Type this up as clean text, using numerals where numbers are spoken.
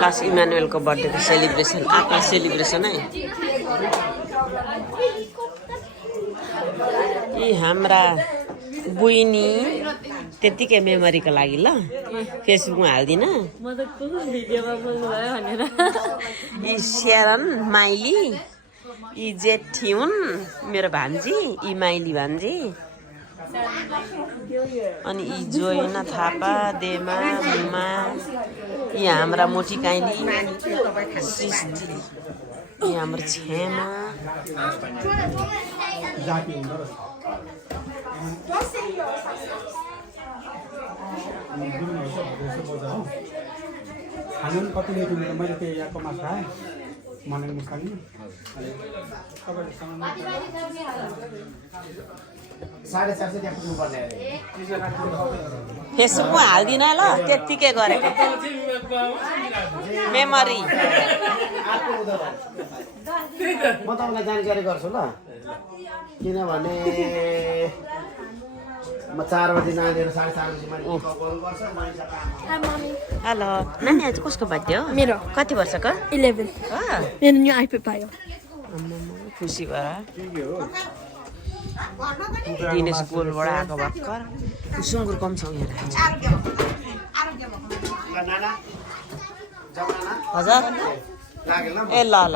लास इमानुएलको बर्थडेको सेलिब्रेसन आफ्नो सेलिब्रेसन है। यी हाम्रा बुइनी त्यतिकै मेमोरीको लागि ल फेसबुकमा हाल्दिन। यी स्यारन माइली यी जेठी हुन् मेरो भान्जी यी माइली भान्जी अनि यी जोइना थापा देमा मुमा यी हाम्रा मोटी काइली सृष्टि यी हाम्रो छेमा खानु कति मिठो मिठो मैले त्यो यहाँको माछा खाएँ मलाई मुस्तानी फेसबुकमा हाल्दिन ल त्यत्तिकै गरेको मेमोरी। म तपाईँलाई जानकारी गर्छु ल किनभने म 4 बजी नानीहरू 4:30 बजीमा हेलो नानी आज कसको बर्थडे हो? मेरो। कति वर्षको? 11 मेरो न्यू आइपी पायो। खुसी भएर दिनेश गोलबाट आएको भर्खर सुँगुर कम छ यहाँ हजुर ए ल ल